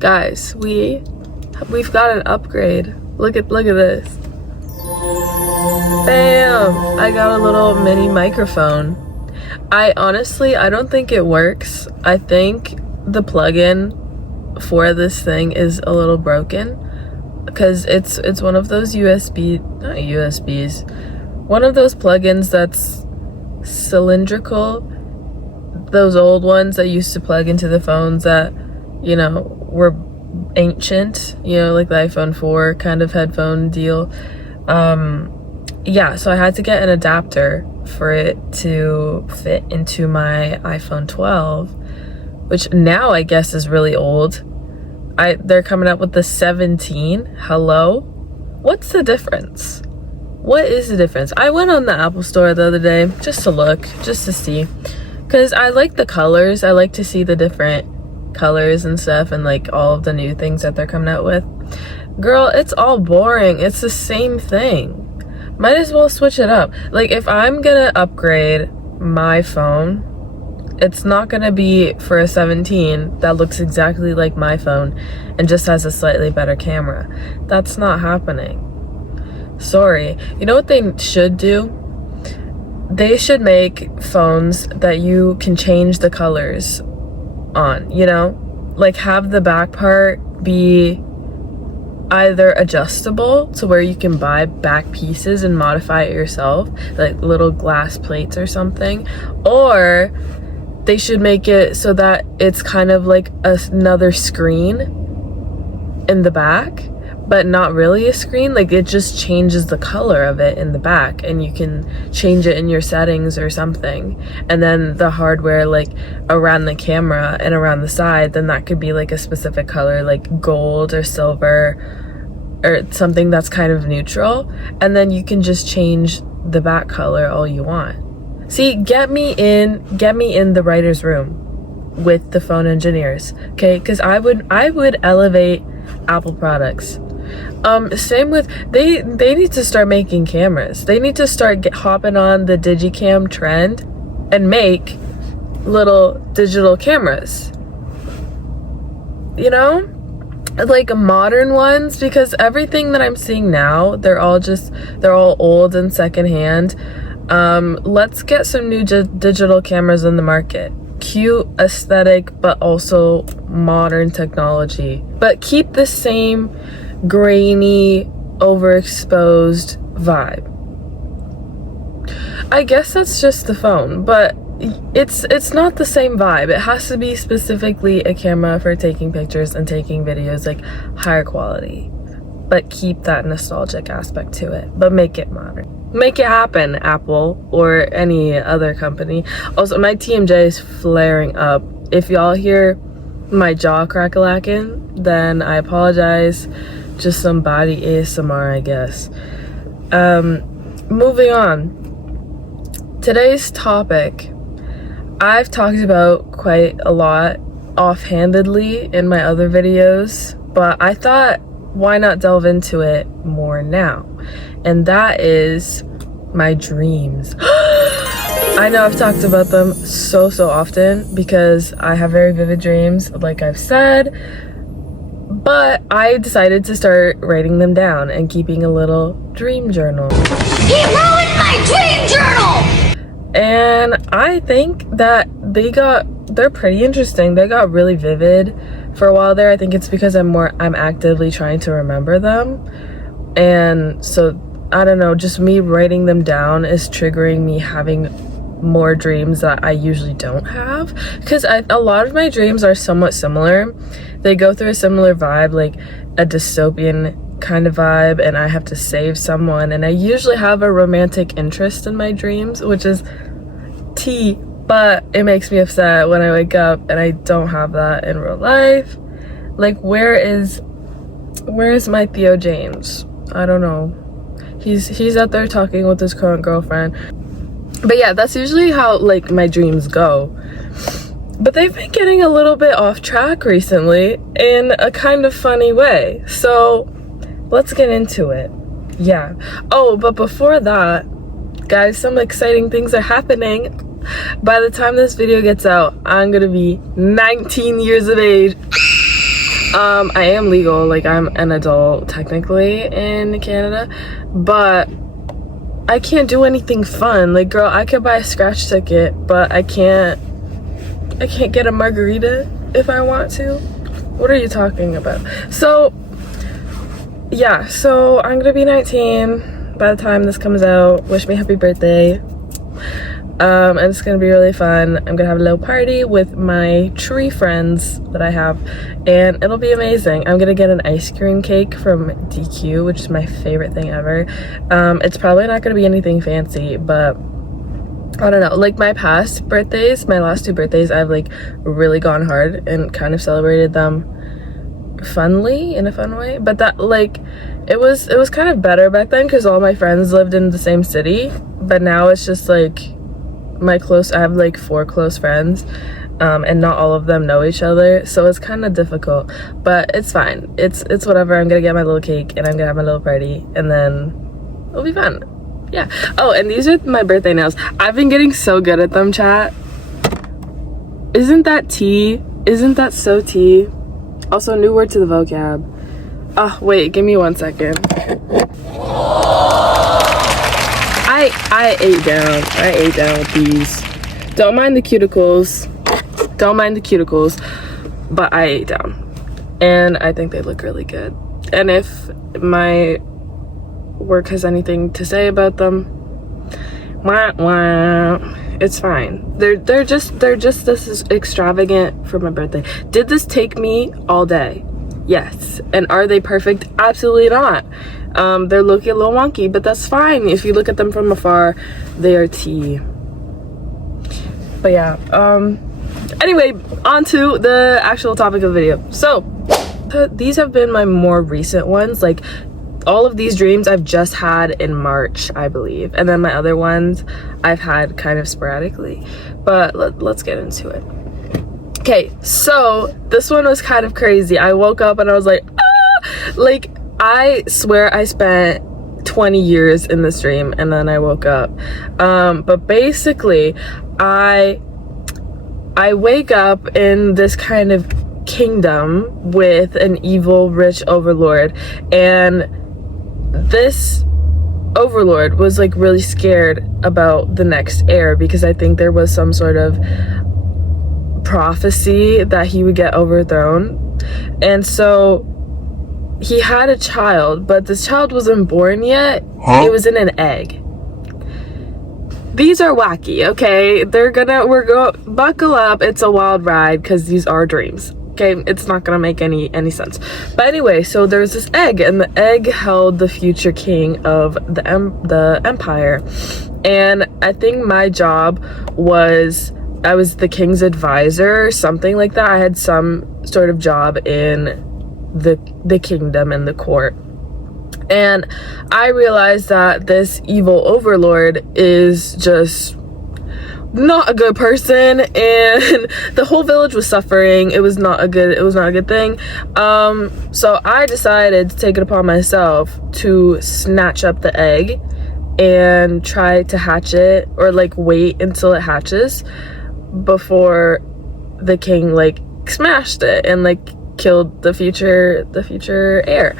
Guys, we've got an upgrade. Look at this. Bam! I got a little mini microphone. I don't think it works. I think the plug-in for this thing is a little broken because it's one of those not USBs, one of those plugins that's cylindrical, those old ones that used to plug into the phones that, you know, were ancient, you know, like the iPhone 4 kind of headphone deal. Yeah, so I had to get an adapter for it to fit into my iPhone 12, which now I guess is really old. They're coming out with the 17. Hello? What's the difference? What is the difference? I went on the Apple store the other day just to look, just to see, because I like the colors. I like to see the different colors and stuff, and like all of the new things that they're coming out with. Girl, it's all boring. It's the same thing. Might as well switch it up. Like, if I'm gonna upgrade my phone, it's not gonna be for a 17 that looks exactly like my phone and just has a slightly better camera. That's not happening. Sorry. You know what they should do? They should make phones that you can change the colors on, you know? Like, have the back part be either adjustable to where you can buy back pieces and modify it yourself, like little glass plates or something, or they should make it so that it's kind of like another screen in the back, but not really a screen. Like, it just changes the color of it in the back, and you can change it in your settings or something. And then the hardware, like around the camera and around the side, then that could be like a specific color, like gold or silver or something that's kind of neutral. And then you can just change the back color all you want. See, get me in the writer's room with the phone engineers, okay? Because I would elevate Apple products. Same with, they need to start making cameras. They need to start hopping on the digicam trend and make little digital cameras, you know, like modern ones, because everything that I'm seeing now, they're all old and secondhand. Let's get some new digital cameras in the market. Cute, aesthetic, but also modern technology, but keep the same grainy, overexposed vibe. I guess that's just the phone, but it's not the same vibe. It has to be specifically a camera for taking pictures and taking videos, like higher quality, but keep that nostalgic aspect to it, but make it modern. Make it happen, Apple or any other company. Also, my TMJ is flaring up. If y'all hear my jaw crack-a-lacking, then I apologize. Just some body ASMR, I guess. Moving on. Today's topic, I've talked about quite a lot offhandedly in my other videos, but I thought, why not delve into it more now? And that is my dreams. I know I've talked about them so often because I have very vivid dreams, like I've said, but I decided to start writing them down and keeping a little dream journal. He ruined my dream journal! And I think that they're pretty interesting. They got really vivid for a while there. I think it's because I'm actively trying to remember them. And so, I don't know, just me writing them down is triggering me having more dreams that I usually don't have, because a lot of my dreams are somewhat similar. They go through a similar vibe, like a dystopian kind of vibe, and I have to save someone, and I usually have a romantic interest in my dreams, which is tea, but it makes me upset when I wake up and I don't have that in real life. Like, where is my Theo James? I don't know. He's out there talking with his current girlfriend. But yeah, that's usually how like my dreams go. But they've been getting a little bit off track recently in a kind of funny way. So let's get into it. Yeah. Oh, but before that, guys, some exciting things are happening. By the time this video gets out, I'm gonna be 19 years of age. I am legal, like I'm an adult technically in Canada, but I can't do anything fun. Like, girl, I could buy a scratch ticket, but I can't get a margarita if I want to. What are you talking about? So yeah, so I'm gonna be 19 by the time this comes out. Wish me happy birthday. And it's gonna be really fun. I'm gonna have a little party with my tree friends that I have, and it'll be amazing. I'm gonna get an ice cream cake from DQ, which is my favorite thing ever. It's probably not gonna be anything fancy, but I don't know, like my past birthdays, my last 2 birthdays, I've like really gone hard and kind of celebrated them funly, in a fun way. But that, like, it was kind of better back then because all my friends lived in the same city. But now it's just like I have like 4 close friends, and not all of them know each other, so it's kind of difficult, but it's fine. It's whatever. I'm gonna get my little cake and I'm gonna have my little party, and then it'll be fun. Yeah. Oh, and these are my birthday nails. I've been getting so good at them, chat. Isn't that tea? Isn't that so tea? Also, new word to the vocab. Oh, wait, give me 1 second. I ate down. I ate down with these. Don't mind the cuticles. Don't mind the cuticles. But I ate down. And I think they look really good. And if my work has anything to say about them, wah, wah, it's fine. They're just this is extravagant for my birthday. Did this take me all day? Yes. And are they perfect? Absolutely not. They're looking a little wonky, but that's fine. If you look at them from afar, they are tea. But yeah, anyway, on to the actual topic of the video. So these have been my more recent ones. Like, all of these dreams I've just had in March, I believe, and then my other ones I've had kind of sporadically. But let's get into it. Okay, so this one was kind of crazy. I woke up and I was like, ah! Like, I swear I spent 20 years in this dream and then I woke up. But basically, I wake up in this kind of kingdom with an evil rich overlord, and this overlord was like really scared about the next heir because I think there was some sort of prophecy that he would get overthrown. And so he had a child, but this child wasn't born yet. It was in an egg. These are wacky, okay? Buckle up. It's a wild ride because these are dreams. Okay, it's not gonna make any sense. But anyway, so there's this egg, and the egg held the future king of the empire. And I think my job was, I was the king's advisor or something like that. I had some sort of job in the kingdom and the court. And I realized that this evil overlord is just not a good person, and the whole village was suffering. It was not a good thing. So I decided to take it upon myself to snatch up the egg and try to hatch it, or like wait until it hatches before the king like smashed it and like killed the future heir.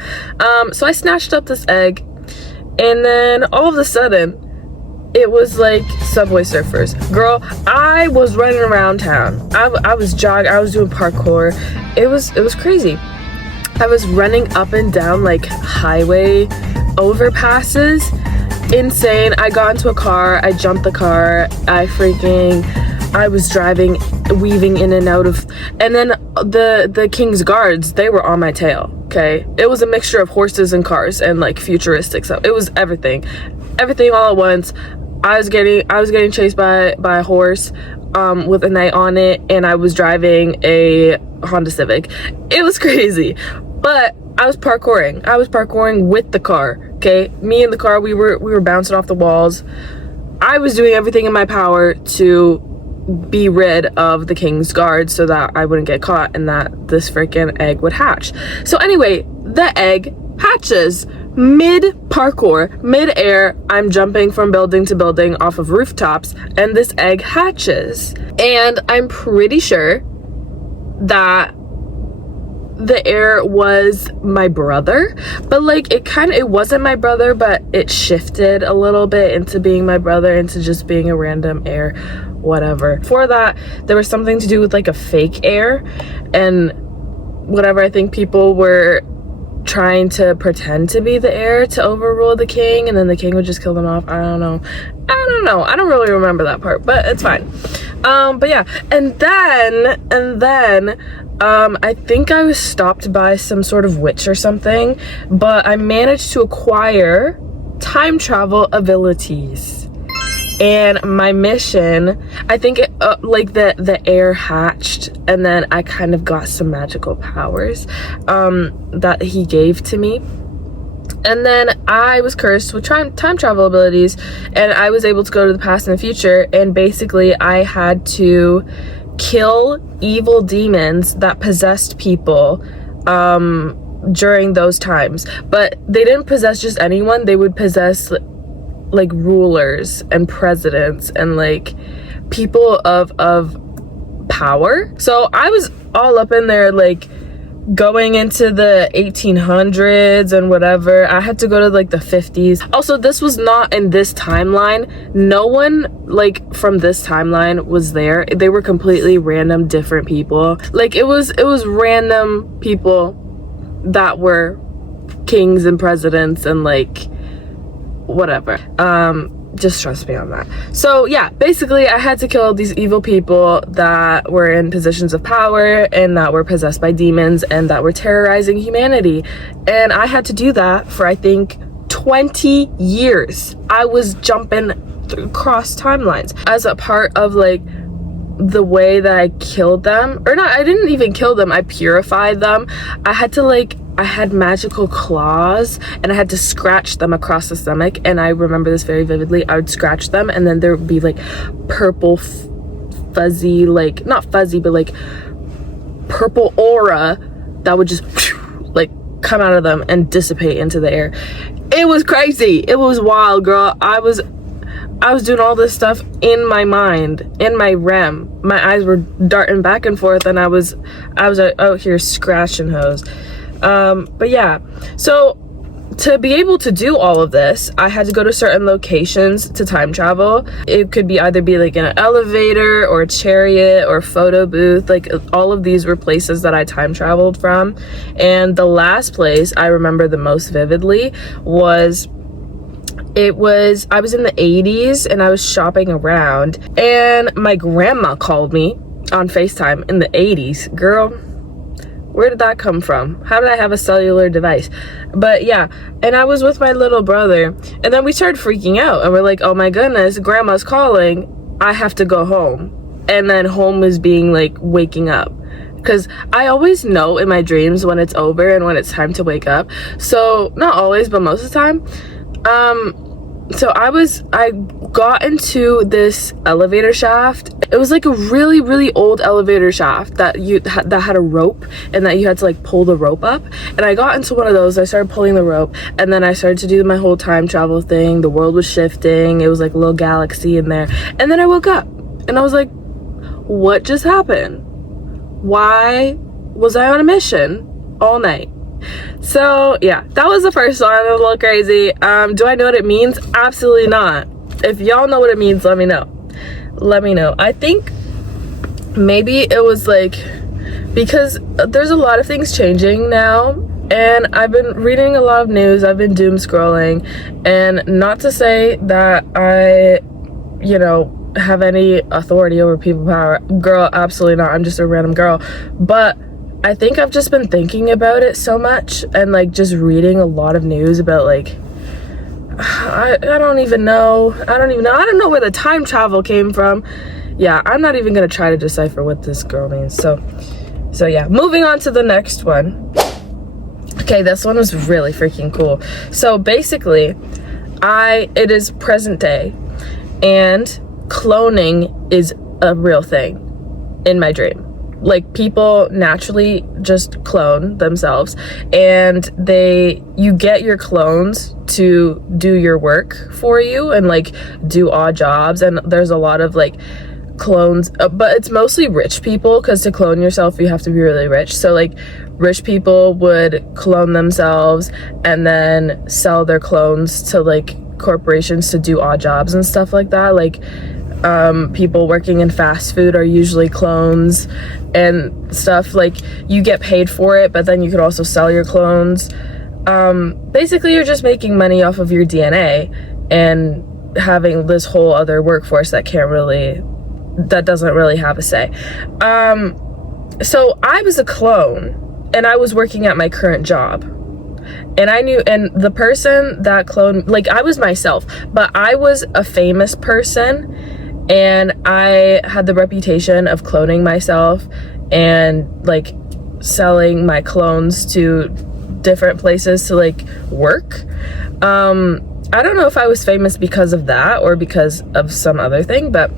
So I snatched up this egg, and then all of a sudden it was like Subway Surfers. Girl, I was running around town. I was jogging, I was doing parkour. It was crazy. I was running up and down like highway overpasses. Insane. I got into a car, I jumped the car, I was driving, weaving in and out of, and then the king's guards, they were on my tail. Okay, it was a mixture of horses and cars and like futuristic stuff. It was everything all at once. I was getting chased by a horse with a knight on it, and I was driving a Honda Civic. It was crazy, but I was parkouring with the car. Okay, me and the car, we were bouncing off the walls. I was doing everything in my power to be rid of the king's guard so that I wouldn't get caught and that this freaking egg would hatch. So anyway, the egg hatches mid-parkour, mid-air. I'm jumping from building to building off of rooftops, and this egg hatches. And I'm pretty sure that the heir was my brother, but like it wasn't my brother, but it shifted a little bit into being my brother, into just being a random heir, whatever. For that, there was something to do with like a fake heir and whatever. I think people were trying to pretend to be the heir to overrule the king, and then the king would just kill them off. I don't know. I don't really remember that part, but it's fine. But yeah, and then I think I was stopped by some sort of witch or something, but I managed to acquire time travel abilities. And my mission, I think like the heir hatched, and then I kind of got some magical powers that he gave to me. And then I was cursed with time travel abilities, and I was able to go to the past and the future, and basically I had to kill evil demons that possessed people during those times. But they didn't possess just anyone, they would possess like rulers and presidents and like people of power. So I was all up in there, like going into the 1800s and whatever. I had to go to like the 50s. Also, this was not in this timeline. No one like from this timeline was there. They were completely random, different people. Like it was random people that were kings and presidents and like whatever. Just trust me on that. So yeah, basically I had to kill these evil people that were in positions of power and that were possessed by demons and that were terrorizing humanity. And I had to do that for I think 20 years. I was jumping across timelines as a part of like the way that I killed them, or not, I didn't even kill them, I purified them. I had magical claws and I had to scratch them across the stomach, and I remember this very vividly. I would scratch them and then there would be like purple fuzzy, like not fuzzy, but like purple aura that would just like come out of them and dissipate into the air. It was crazy. It was wild, girl. I was doing all this stuff in my mind, in my REM. My eyes were darting back and forth, and I was out here scratching hoes. But yeah, so to be able to do all of this, I had to go to certain locations to time travel. It could be either be like in an elevator or a chariot or a photo booth. Like all of these were places that I time traveled from. And the last place I remember the most vividly was I was in the 80s and I was shopping around, and my grandma called me on FaceTime in the 80s. Girl, where did that come from? How did I have a cellular device? But yeah, and I was with my little brother, and then we started freaking out and we're like, oh my goodness, grandma's calling, I have to go home. And then home was being like waking up, because I always know in my dreams when it's over and when it's time to wake up. So not always, but most of the time. So I got into this elevator shaft. It was like a really, really old elevator shaft that had a rope, and that you had to like pull the rope up. And I got into one of those. I started pulling the rope, and then I started to do my whole time travel thing. The world was shifting. It was like a little galaxy in there. And then I woke up and I was like, what just happened? Why was I on a mission all night? So yeah, that was the first one. It was a little crazy. Do I know what it means? Absolutely not. If y'all know what it means, let me know. I think maybe it was like, because there's a lot of things changing now, and I've been reading a lot of news. I've been doom scrolling, and not to say that I, have any authority over people power. Girl, absolutely not. I'm just a random girl. But I think I've just been thinking about it so much, and like just reading a lot of news about like, I don't know where the time travel came from. Yeah, I'm not even gonna try to decipher what this girl means. So yeah, moving on to the next one. Okay, this one was really freaking cool. So basically, it is present day, and cloning is a real thing in my dream. Like, people naturally just clone themselves, and you get your clones to do your work for you and like do odd jobs. And there's a lot of like clones, but it's mostly rich people, because to clone yourself you have to be really rich. So like rich people would clone themselves and then sell their clones to like corporations to do odd jobs and stuff like that. Like people working in fast food are usually clones and stuff. Like you get paid for it, but then you could also sell your clones. Basically you're just making money off of your DNA and having this whole other workforce that doesn't really have a say. So I was a clone and I was working at my current job, and I knew, and the person that cloned, like I was myself, but I was a famous person and I had the reputation of cloning myself and like selling my clones to different places to like work. I don't know if I was famous because of that or because of some other thing, but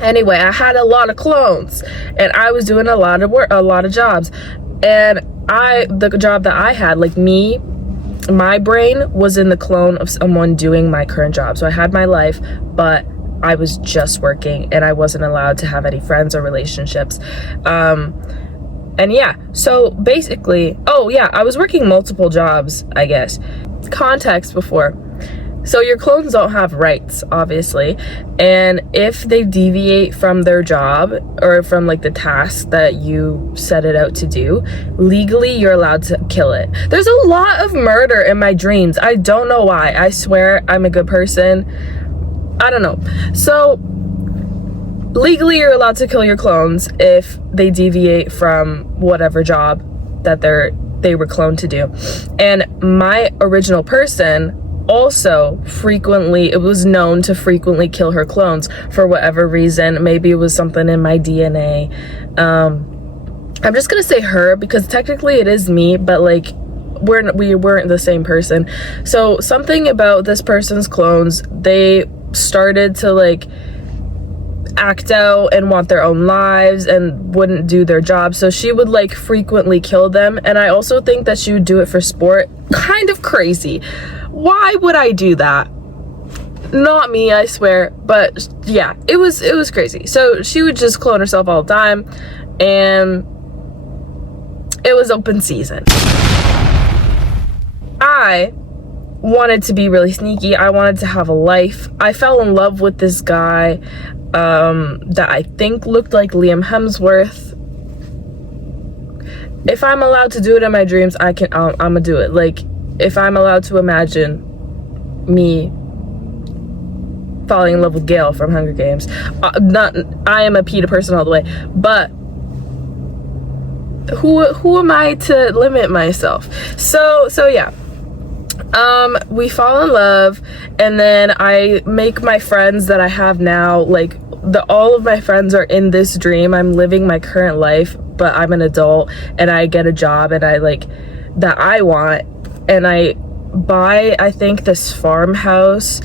anyway, I had a lot of clones and I was doing a lot of work, a lot of jobs. And the job that I had, like my brain was in the clone of someone doing my current job. So I had my life, but I was just working and I wasn't allowed to have any friends or relationships. And yeah, so basically, oh yeah, I was working multiple jobs, I guess. Context before. So your clones don't have rights, obviously, and if they deviate from their job or from like the task that you set it out to do, legally you're allowed to kill it. There's a lot of murder in my dreams. I don't know why. I swear I'm a good person. I don't know. So legally you're allowed to kill your clones if they deviate from whatever job that they were cloned to do. And my original person also it was known to frequently kill her clones for whatever reason. Maybe it was something in my DNA. I'm just gonna say her because technically it is me, but like we weren't the same person. So something about this person's clones, they started to like act out and want their own lives and wouldn't do their job, so she would like frequently kill them. And I also think that she would do it for sport. Kind of crazy. Why would I do that? Not me, I swear. But yeah, it was crazy. So she would just clone herself all the time, and it was open season. I wanted to be really sneaky. I wanted to have a life. I fell in love with this guy that I think looked like Liam Hemsworth. If I'm allowed to do it in my dreams, I'm gonna do it. Like, if I'm allowed to imagine me falling in love with Gale from Hunger Games, I am a PETA person all the way, but who am I to limit myself? So yeah. We fall in love, and then I make my friends that I have now, like all of my friends are in this dream. I'm living my current life, but I'm an adult and I get a job and I like that I want, and I buy, I think, this farmhouse,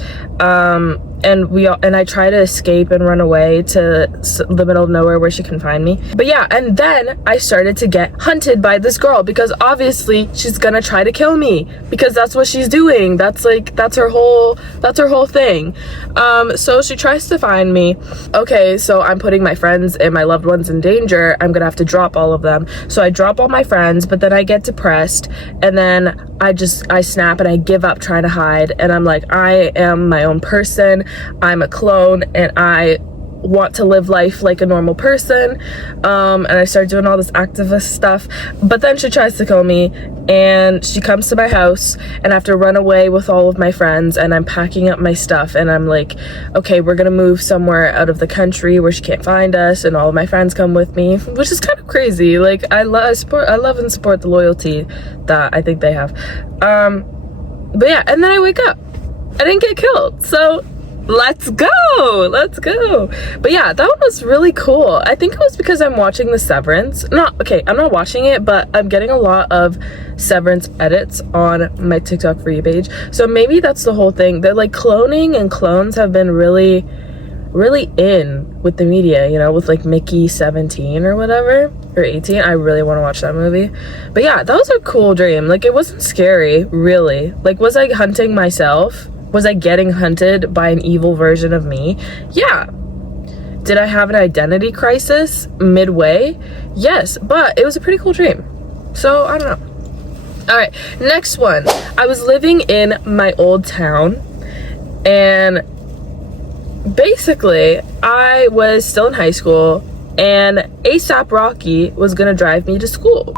and I try to escape and run away to the middle of nowhere where she can find me. But yeah, and then I started to get hunted by this girl because obviously she's gonna try to kill me because that's what she's doing. That's her whole thing. So she tries to find me. Okay, so I'm putting my friends and my loved ones in danger. I'm gonna have to drop all of them. So I drop all my friends, but then I get depressed, and then I snap and I give up trying to hide, and I'm like, I am my own person. I'm a clone and I want to live life like a normal person. And I start doing all this activist stuff, but then she tries to kill me, and she comes to my house, and I have to run away with all of my friends, and I'm packing up my stuff, and I'm like, okay, we're gonna move somewhere out of the country where she can't find us, and all of my friends come with me, which is kind of crazy. Like, I love and support the loyalty that I think they have. But yeah, and then I wake up. I didn't get killed, so let's go. But yeah, that one was really cool. I think it was because I'm watching the Severance. I'm not watching it, but I'm getting a lot of Severance edits on my TikTok For You page, so maybe that's the whole thing. They're like, cloning and clones have been really in with the media, you know, with like Mickey 17 or whatever, or 18. I really want to watch that movie. But yeah, that was a cool dream. Like, it wasn't scary, really. Like, was I hunting myself? Was I getting hunted by an evil version of me? Yeah. Did I have an identity crisis midway? Yes, but it was a pretty cool dream. So, I don't know. All right, next one. I was living in my old town, and basically, I was still in high school, and ASAP Rocky was gonna drive me to school.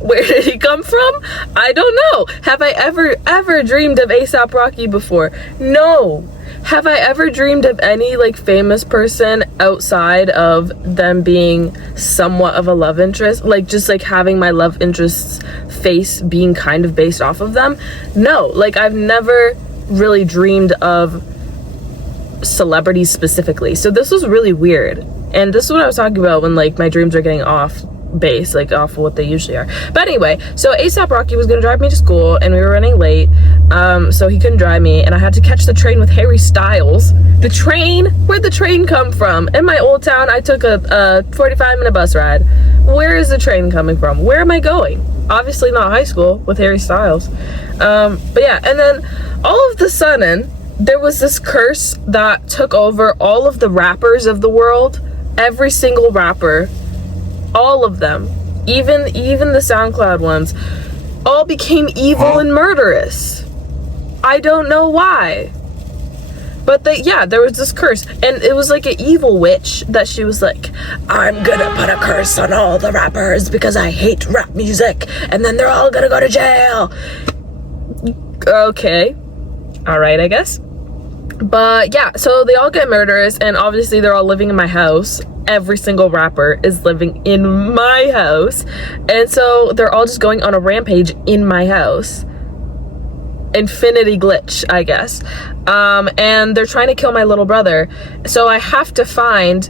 Where did he come from? I don't know. Have I ever dreamed of ASAP Rocky before? No. Have I ever dreamed of any like famous person outside of them being somewhat of a love interest? Like just like having my love interest's face being kind of based off of them? No. Like I've never really dreamed of celebrities specifically. So this was really weird. And this is what I was talking about when like my dreams are getting off base, like off of what they usually are. But anyway, so ASAP Rocky was gonna drive me to school, and we were running late, so he couldn't drive me, and I had to catch the train with Harry Styles. The train? Where'd the train come from? In my old town, I took a 45-minute bus ride. Where is the train coming from? Where am I going? Obviously not high school with Harry Styles. But yeah, and then all of the sudden there was this curse that took over all of the rappers of the world. Every single rapper, all of them, even the SoundCloud ones, all became evil and murderous. I don't know why, but there was this curse, and it was like an evil witch that she was like, I'm gonna put a curse on all the rappers because I hate rap music, and then they're all gonna go to jail. Okay, all right, I guess. But yeah, so they all get murderous, and obviously they're all living in my house. Every single rapper is living in my house, and so they're all just going on a rampage in my house. Infinity glitch, I guess. And they're trying to kill my little brother, so I have to find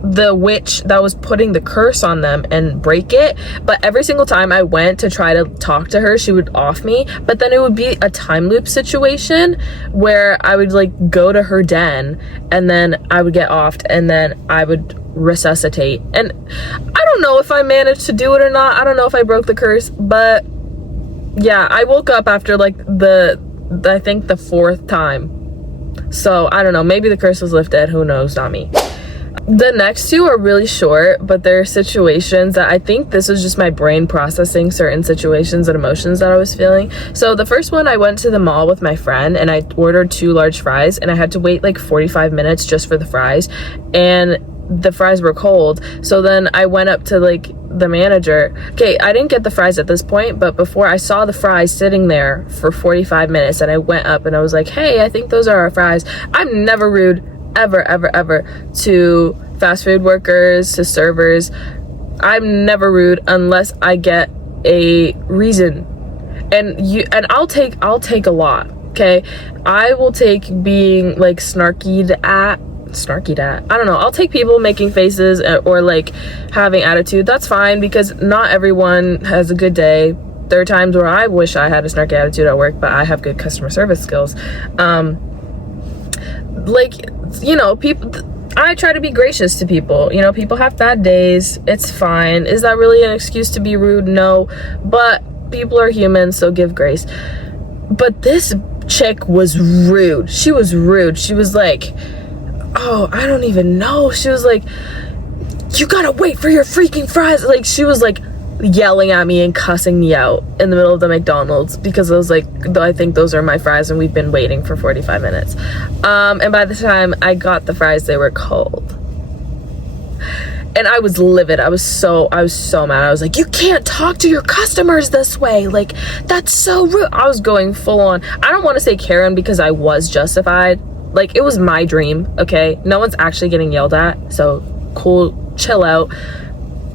the witch that was putting the curse on them and break it. But every single time I went to try to talk to her, she would off me. But then it would be a time loop situation where I would like go to her den, and then I would get offed, and then I would resuscitate. And I don't know if I managed to do it or not. I don't know if I broke the curse, but yeah, I woke up after like I think the 4th time. So I don't know, maybe the curse was lifted, who knows, not me. The next two are really short, but they're situations that I think this was just my brain processing certain situations and emotions that I was feeling. So the first one, I went to the mall with my friend, and I ordered 2 large fries, and I had to wait like 45 minutes just for the fries, and the fries were cold. So then I went up to like the manager. Okay, I didn't get the fries at this point, but before, I saw the fries sitting there for 45 minutes, and I went up and I was like, hey, I think those are our fries. I'm never rude ever to fast food workers, to servers. I'm never rude unless I get a reason, and I'll take a lot. Okay, I will take being like snarky at, I don't know, I'll take people making faces or like having attitude. That's fine, because not everyone has a good day. There are times where I wish I had a snarky attitude at work, but I have good customer service skills. Like, you know, people, I try to be gracious to people. You know, people have bad days. It's fine. Is that really an excuse to be rude? No, but people are human, so give grace. But this chick was rude. She was rude. She was like, oh, I don't even know. She was like, you gotta wait for your freaking fries. Like, she was like yelling at me and cussing me out in the middle of the McDonald's because I was like, I think those are my fries, and we've been waiting for 45 minutes. And by the time I got the fries, they were cold. And I was livid. I was so mad. I was like, you can't talk to your customers this way. Like, that's so rude. I was going full on. I don't want to say Karen, because I was justified. Like, it was my dream, okay? No one's actually getting yelled at, so cool, chill out.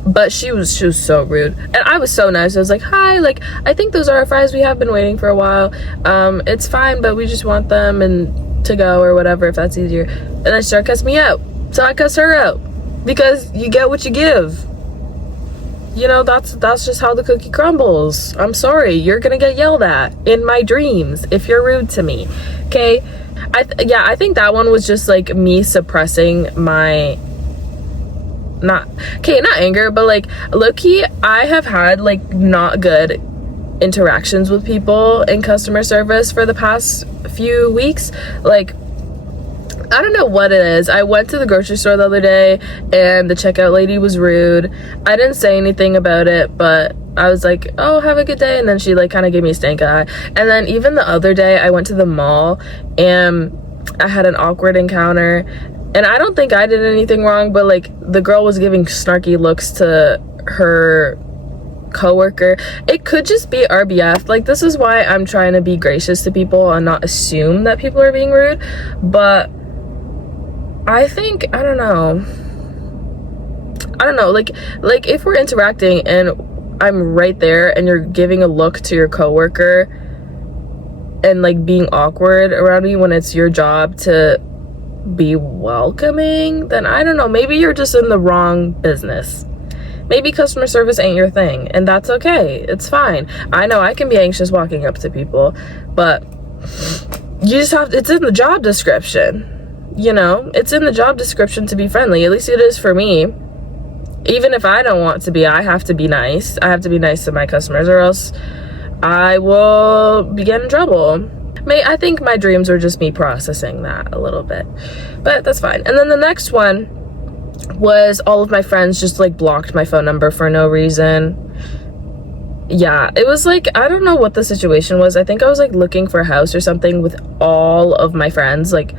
But she was so rude, and I was so nice. I was like, hi, like, I think those are our fries. We have been waiting for a while. It's fine, but we just want them and to go or whatever, if that's easier. And then she started cussing me out, so I cussed her out, because you get what you give. You know, that's just how the cookie crumbles. I'm sorry, you're gonna get yelled at in my dreams if you're rude to me, okay? I think that one was just like me suppressing my not anger, but like low-key, I have had like not good interactions with people in customer service for the past few weeks. Like I don't know what it is. I went to the grocery store the other day and the checkout lady was rude. I didn't say anything about it, but I was like, oh, have a good day. And then she like kind of gave me a stank eye. And then even the other day I went to the mall and I had an awkward encounter. And I don't think I did anything wrong, but like the girl was giving snarky looks to her coworker. It could just be RBF. Like, this is why I'm trying to be gracious to people and not assume that people are being rude. But I think, I don't know, like if we're interacting and I'm right there and you're giving a look to your coworker and like being awkward around me when it's your job to be welcoming, then I don't know, maybe you're just in the wrong business. Maybe customer service ain't your thing, and that's okay. It's fine. I know I can be anxious walking up to people, but you just have to, it's in the job description. You know, it's in the job description to be friendly. At least it is for me. Even if I don't want to be, I have to be nice. I have to be nice to my customers, or else I will be getting in trouble. I think my dreams are just me processing that a little bit, but that's fine. And then the next one was all of my friends just like blocked my phone number for no reason. Yeah, it was like, I don't know what the situation was. I think I was like looking for a house or something with all of my friends, like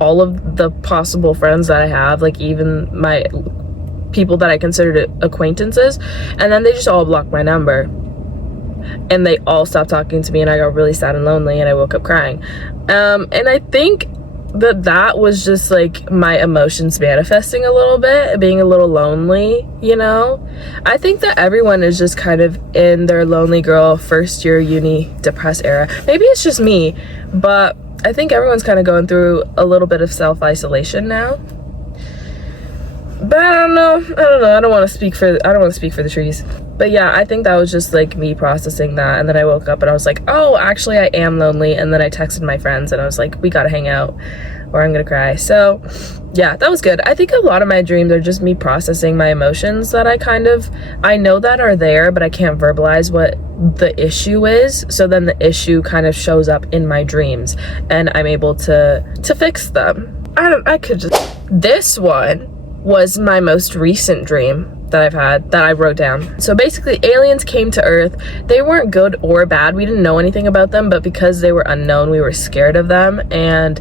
all of the possible friends that I have, like even my people that I considered acquaintances, and then they just all blocked my number and they all stopped talking to me, and I got really sad and lonely and I woke up crying. And I think that was just like my emotions manifesting a little bit, being a little lonely, you know? I think that everyone is just kind of in their lonely girl first year uni depressed era. Maybe it's just me, but I think everyone's kind of going through a little bit of self-isolation now. But I don't know. I don't want to speak for the trees. But yeah, I think that was just like me processing that. And then I woke up and I was like, oh, actually I am lonely. And then I texted my friends and I was like, we gotta hang out or I'm gonna cry. So yeah, that was good. I think a lot of my dreams are just me processing my emotions that I know that are there, but I can't verbalize what the issue is. So then the issue kind of shows up in my dreams and I'm able to fix them. This one was my most recent dream that I've had, that I wrote down. So basically, aliens came to Earth. They weren't good or bad. We didn't know anything about them, but because they were unknown, we were scared of them, and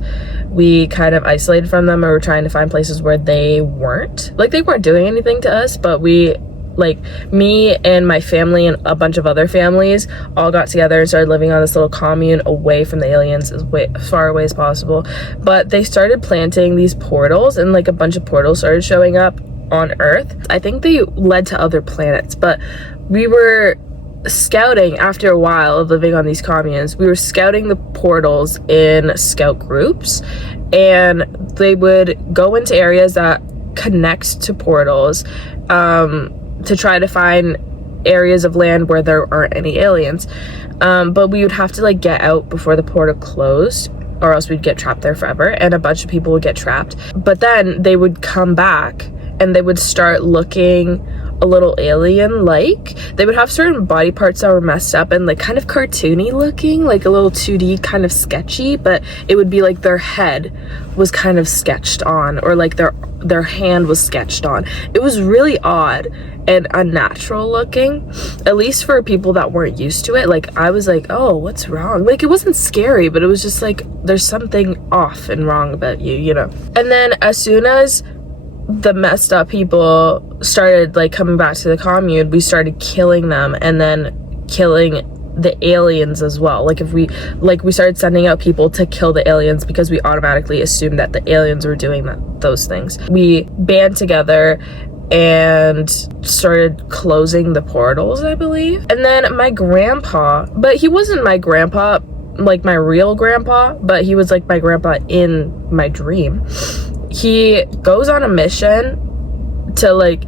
we kind of isolated from them, and were trying to find places where they weren't. Like, they weren't doing anything to us, but we, like, me and my family and a bunch of other families all got together and started living on this little commune away from the aliens, as far away as possible. But they started planting these portals, and like a bunch of portals started showing up on Earth. I think they led to other planets, but we were scouting after a while of living on these communes. We were scouting the portals in scout groups, and they would go into areas that connect to portals to try to find areas of land where there aren't any aliens. But we would have to like get out before the portal closed, or else we'd get trapped there forever, and a bunch of people would get trapped. But then they would come back and they would start looking a little alien-like. They would have certain body parts that were messed up and like kind of cartoony looking, like a little 2D, kind of sketchy, but it would be like their head was kind of sketched on, or like their hand was sketched on. It was really odd and unnatural looking, at least for people that weren't used to it. Like, I was like, oh, what's wrong? Like, it wasn't scary, but it was just like, there's something off and wrong about you, you know? And then as soon as the messed up people started like coming back to the commune, we started killing them, and then killing the aliens as well. Like, we started sending out people to kill the aliens because we automatically assumed that the aliens were doing those things. We band together and started closing the portals, I believe. And then my grandpa, but he wasn't my grandpa, like my real grandpa, but he was like my grandpa in my dream. He goes on a mission to like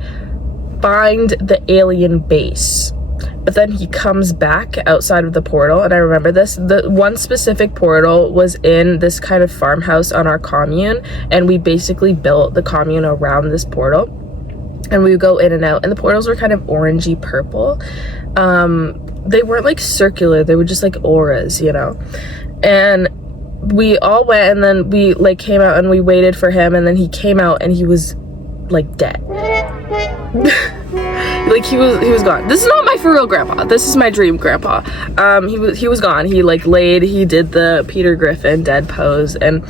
find the alien base, but then he comes back outside of the portal. And I remember this, the one specific portal was in this kind of farmhouse on our commune, and we basically built the commune around this portal, and we would go in and out, and the portals were kind of orangey purple. They weren't like circular, they were just like auras, you know. And we all went, and then we like came out and we waited for him, and then he came out and he was like dead. Like he was gone. This is not my for real grandpa. This is my dream grandpa. He was gone. He like he did the Peter Griffin dead pose, and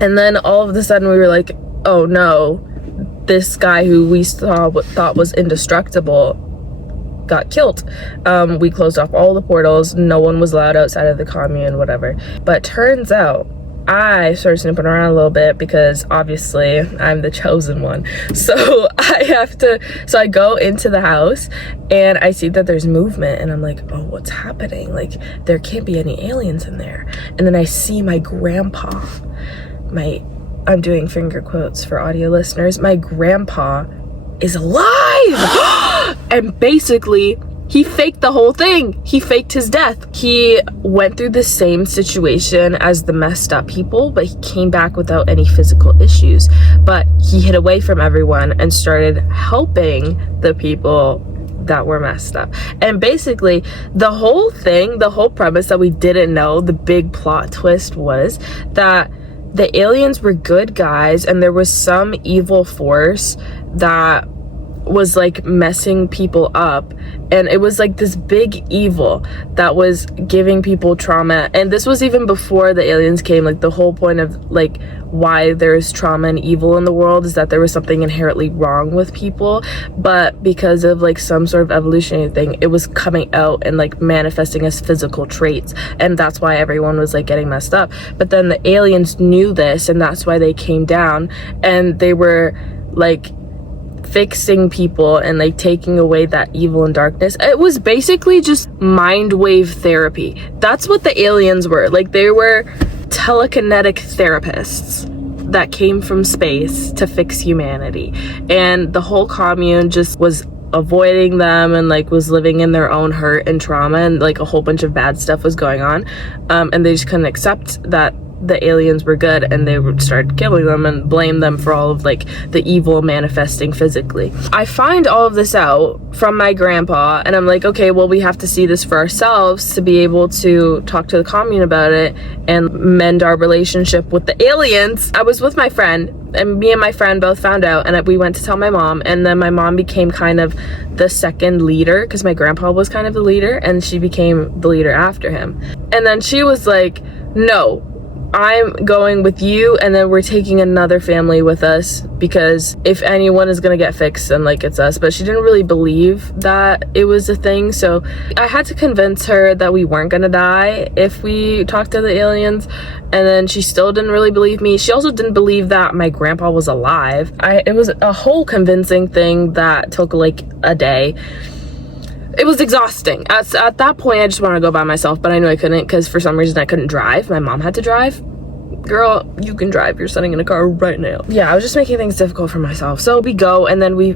then all of a sudden we were like, oh no, this guy who we thought was indestructible got killed. We closed off all the portals. No one was allowed outside of the commune, whatever. But turns out I started snooping around a little bit because obviously I'm the chosen one. So I go into the house and I see that there's movement, and I'm like, oh, what's happening? Like, there can't be any aliens in there. And then I see my grandpa, I'm doing finger quotes for audio listeners, my grandpa is alive. And basically he faked the whole thing. He faked his death. He went through the same situation as the messed up people, but he came back without any physical issues. But he hid away from everyone and started helping the people that were messed up. And basically the whole premise that we didn't know, the big plot twist, was that the aliens were good guys and there was some evil force that was like messing people up, and it was like this big evil that was giving people trauma. And this was even before the aliens came. Like, the whole point of like why there's trauma and evil in the world is that there was something inherently wrong with people, but because of like some sort of evolutionary thing, it was coming out and like manifesting as physical traits, and that's why everyone was like getting messed up. But then the aliens knew this, and that's why they came down, and they were like fixing people and like taking away that evil and darkness. It was basically just mind wave therapy. That's what the aliens were. Like, they were telekinetic therapists that came from space to fix humanity, and the whole commune just was avoiding them and like was living in their own hurt and trauma, and like a whole bunch of bad stuff was going on, and they just couldn't accept that the aliens were good, and they would start killing them and blame them for all of like the evil manifesting physically. I find all of this out from my grandpa, and I'm like, okay, well, we have to see this for ourselves to be able to talk to the commune about it and mend our relationship with the aliens. I was with my friend, and me and my friend both found out, and we went to tell my mom, and then my mom became kind of the second leader because my grandpa was kind of the leader, and she became the leader after him. And then she was like, no, I'm going with you, and then we're taking another family with us, because if anyone is gonna get fixed, then like it's us. But she didn't really believe that it was a thing, so I had to convince her that we weren't gonna die if we talked to the aliens, and then she still didn't really believe me. She also didn't believe that my grandpa was alive. It was a whole convincing thing that took like a day. It was exhausting. At that point, I just wanted to go by myself, but I knew I couldn't because for some reason I couldn't drive. My mom had to drive. Girl, you can drive. You're sitting in a car right now. Yeah, I was just making things difficult for myself. So we go, and then we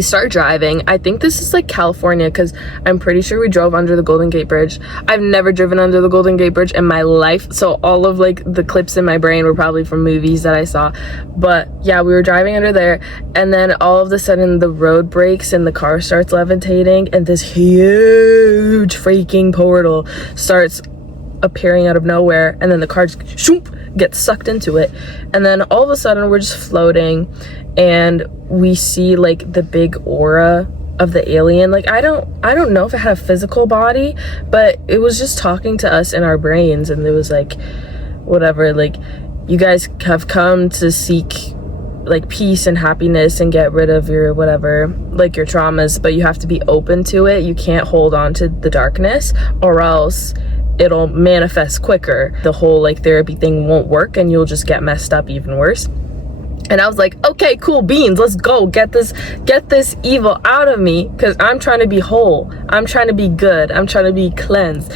start driving. I think this is like California, because I'm pretty sure we drove under the Golden Gate Bridge. I've never driven under the Golden Gate Bridge in my life, so all of like the clips in my brain were probably from movies that I saw. But yeah, we were driving under there, and then all of a sudden the road breaks and the car starts levitating, and this huge freaking portal starts appearing out of nowhere, and then the car just gets sucked into it, and then all of a sudden we're just floating, and we see like the big aura of the alien. Like, I don't know if it had a physical body, but it was just talking to us in our brains, and it was like, whatever, like, you guys have come to seek like peace and happiness and get rid of your whatever, like your traumas, but you have to be open to it. You can't hold on to the darkness, or else it'll manifest quicker. The whole like therapy thing won't work, and you'll just get messed up even worse. And I was like, okay, cool beans, let's go get this evil out of me, because I'm trying to be whole, I'm trying to be good, I'm trying to be cleansed.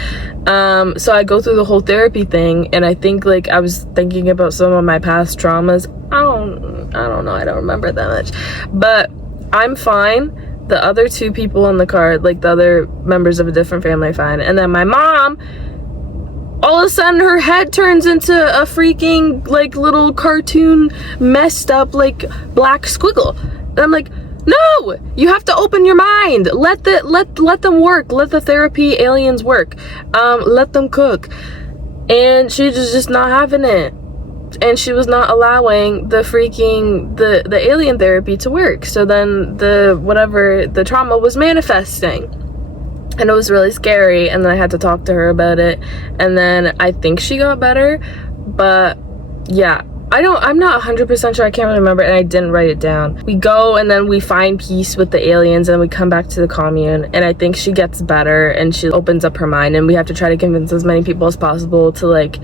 So I go through the whole therapy thing, and I think like I was thinking about some of my past traumas. I don't know, I don't remember that much, but I'm fine. The other two people in the car, like the other members of a different family, are fine. And then my mom, all of a sudden her head turns into a freaking like little cartoon messed up like black squiggle, and I'm like, no, you have to open your mind, let them work, let the therapy aliens work, let them cook. and she was just not having it. And she was not allowing the freaking the alien therapy to work. So then the trauma was manifesting, and it was really scary. And then I had to talk to her about it, and then I think she got better. But yeah, I'm not 100% sure. I can't really remember, and I didn't write it down. We go, and then we find peace with the aliens, and we come back to the commune, and I think she gets better, and she opens up her mind, and we have to try to convince as many people as possible to like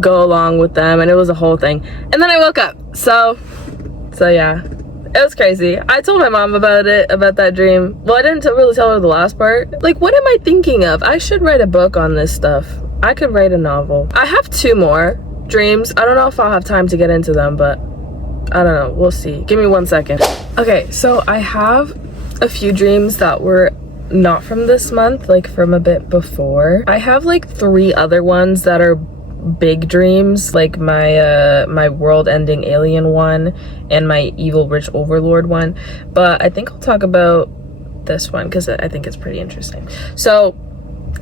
go along with them, and it was a whole thing. And then I woke up, so yeah, it was crazy. I told my mom about that dream. Well, I didn't really tell her the last part. Like, what am I thinking of? I should write a book on this stuff. I could write a novel. I have 2 more dreams. I don't know if I'll have time to get into them, but I don't know, we'll see. Give me 1 second. Okay, so I have a few dreams that were not from this month, like from a bit before. I have like 3 other ones that are big dreams, like my world-ending alien one and my evil rich overlord one, but I think I'll talk about this one because I think it's pretty interesting. So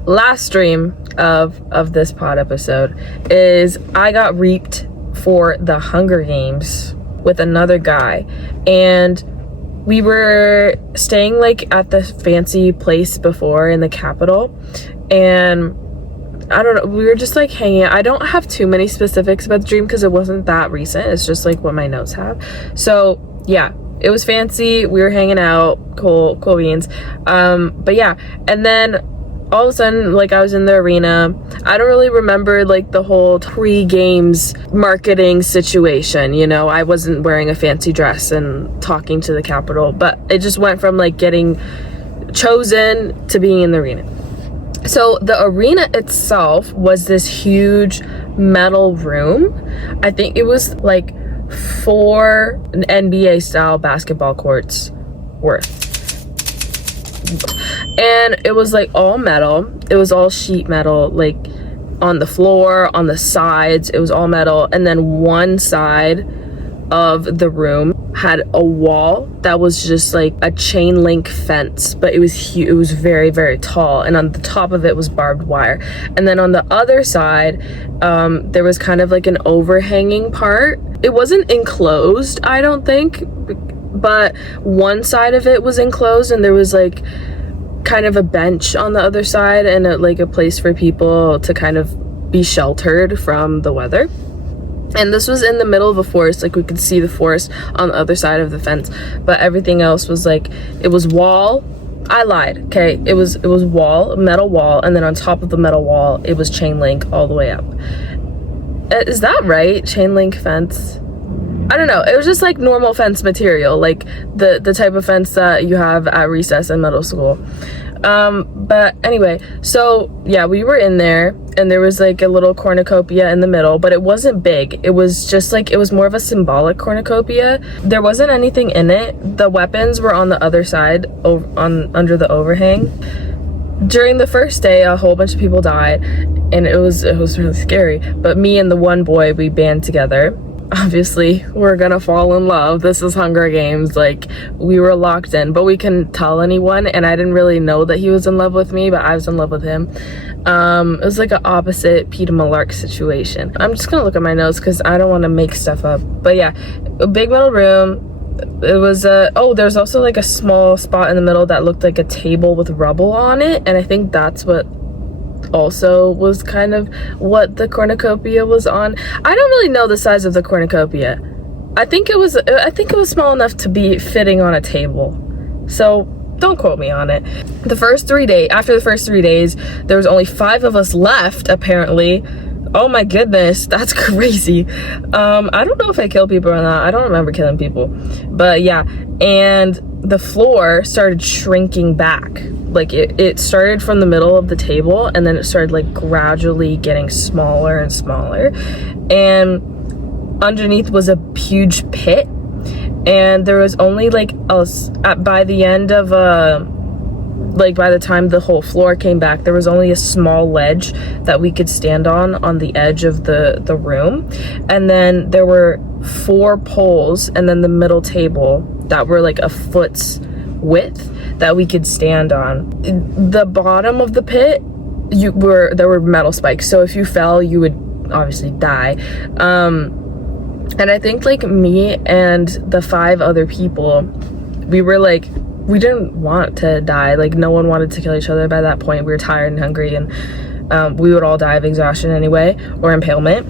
last dream of this pod episode is I got reaped for the Hunger Games with another guy, and we were staying like at the fancy place before in the capital, and I don't know, we were just like hanging out. I don't have too many specifics about the dream because it wasn't that recent. It's just like what my notes have. So yeah, it was fancy. We were hanging out, cool beans. But yeah, and then all of a sudden, like, I was in the arena. I don't really remember like the whole pre-games marketing situation, you know. I wasn't wearing a fancy dress and talking to the Capitol, but it just went from like getting chosen to being in the arena. So the arena itself was this huge metal room. I think it was like 4 NBA style basketball courts worth. And it was like all metal. It was all sheet metal, like on the floor, on the sides, it was all metal. And then one side of the room had a wall that was just like a chain link fence, but it was huge. It was very, very tall, and on the top of it was barbed wire. And then on the other side, there was kind of like an overhanging part. It wasn't enclosed, I don't think, but one side of it was enclosed, and there was like kind of a bench on the other side, and like a place for people to kind of be sheltered from the weather. And this was in the middle of a forest, like we could see the forest on the other side of the fence, but everything else was like, it was wall. I lied, okay? It was wall, metal wall, and then on top of the metal wall, it was chain link all the way up. Is that right? Chain link fence? I don't know. It was just like normal fence material, like the type of fence that you have at recess in middle school. But anyway, so yeah, we were in there, and there was like a little cornucopia in the middle, but it wasn't big. It was just like, it was more of a symbolic cornucopia. There wasn't anything in it. The weapons were on the other side, under the overhang. During the first day, a whole bunch of people died, and it was really scary. But me and the one boy, we band together. Obviously, we're gonna fall in love. This is Hunger Games. Like, we were locked in, but we couldn't tell anyone, and I didn't really know that he was in love with me, but I was in love with him. It was like an opposite Peter Malark situation. I'm just gonna look at my notes because I don't want to make stuff up. But yeah, a big metal room. It was there's also like a small spot in the middle that looked like a table with rubble on it, and I think that's what also was kind of what the cornucopia was on. I don't really know the size of the cornucopia. I think it was small enough to be fitting on a table, so don't quote me on it. After the first 3 days, there was only 5 of us left, apparently. Oh my goodness, that's crazy. I don't know if I killed people or not. I don't remember killing people, but yeah. And the floor started shrinking back. Like it started from the middle of the table, and then it started like gradually getting smaller and smaller. And underneath was a huge pit, and there was only like by the end of by the time the whole floor came back, there was only a small ledge that we could stand on the edge of the room. And then there were 4 poles, and then the middle table that were like a foot's width that we could stand on. The bottom of the pit, there were metal spikes, so if you fell you would obviously die. And I think like me and the 5 other people, we were like, we didn't want to die. Like no one wanted to kill each other by that point. We were tired and hungry, and we would all die of exhaustion anyway, or impalement.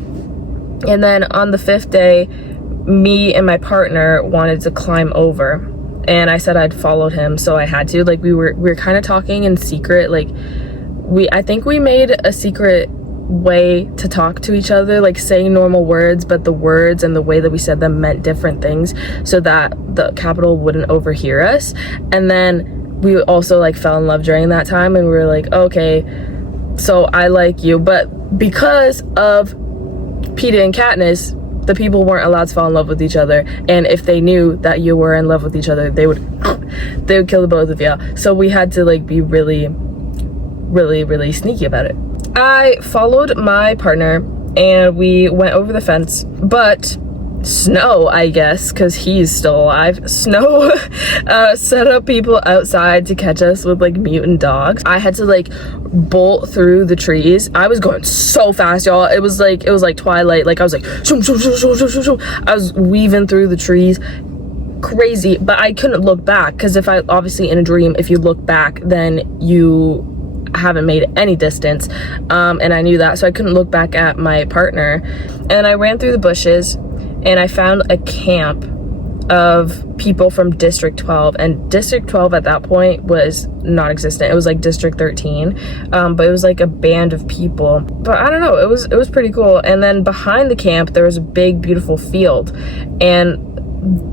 And then on the 5th day, me and my partner wanted to climb over, and I said I'd followed him, so I had to. Like we were kind of talking in secret. Like I think we made a secret way to talk to each other, like saying normal words, but the words and the way that we said them meant different things, so that the Capitol wouldn't overhear us. And then we also like fell in love during that time, and we were like, okay, so I like you. But because of PETA and Katniss, the people weren't allowed to fall in love with each other, and if they knew that you were in love with each other, they would kill the both of you. So we had to like be really sneaky about it. I followed my partner and we went over the fence, but Snow, I guess, because he's still alive, Snow set up people outside to catch us with like mutant dogs. I had to like bolt through the trees. I was going so fast, y'all. It was like Twilight. Like I was like shoom, shoom, shoom, shoom, shoom, shoom, shoom. I was weaving through the trees, crazy, but I couldn't look back, because if I obviously in a dream, if you look back, then you haven't made any distance, and I knew that, so I couldn't look back at my partner. And I ran through the bushes and I found a camp of people from District 12, and District 12 at that point was non-existent. It was like District 13, but it was like a band of people. But I don't know, it was pretty cool. And then behind the camp there was a big beautiful field, and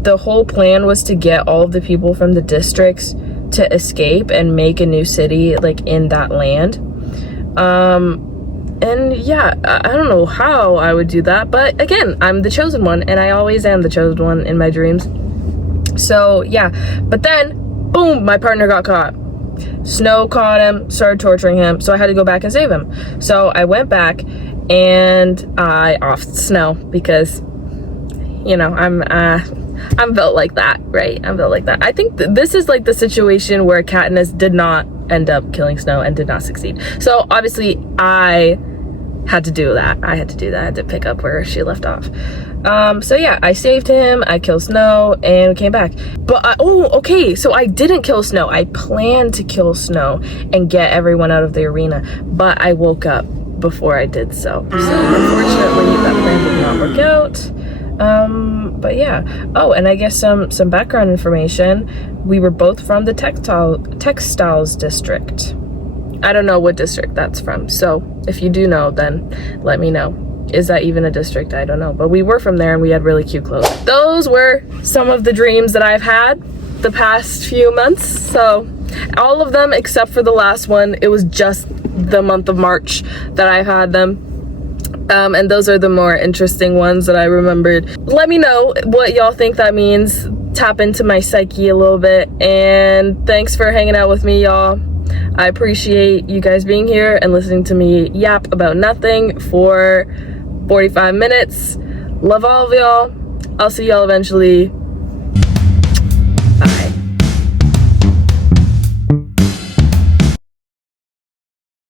the whole plan was to get all of the people from the districts to escape and make a new city like in that land. And yeah, I don't know how I would do that, but again, I'm the chosen one, and I always am the chosen one in my dreams. So yeah, but then boom, my partner got caught. Snow caught him, started torturing him, so I had to go back and save him. So I went back and I offed Snow, because you know, I'm built like that, right? I'm built like that. I think this is like the situation where Katniss did not end up killing Snow and did not succeed. So obviously I had to do that. I had to pick up where she left off. So yeah, I saved him, I killed Snow, and came back. But okay, so I didn't kill Snow. I planned to kill Snow and get everyone out of the arena, but I woke up before I did so. So unfortunately, that plan did not work out. But yeah. Oh, and I guess some background information. We were both from the textiles district. I don't know what district that's from, so if you do know, then let me know. Is that even a district? I don't know, but we were from there and we had really cute clothes. Those were some of the dreams that I've had the past few months. So all of them except for the last one, it was just the month of March that I've had them. And those are the more interesting ones that I remembered. Let me know what y'all think that means. Tap into my psyche a little bit. And thanks for hanging out with me, y'all. I appreciate you guys being here and listening to me yap about nothing for 45 minutes. Love all of y'all. I'll see y'all eventually.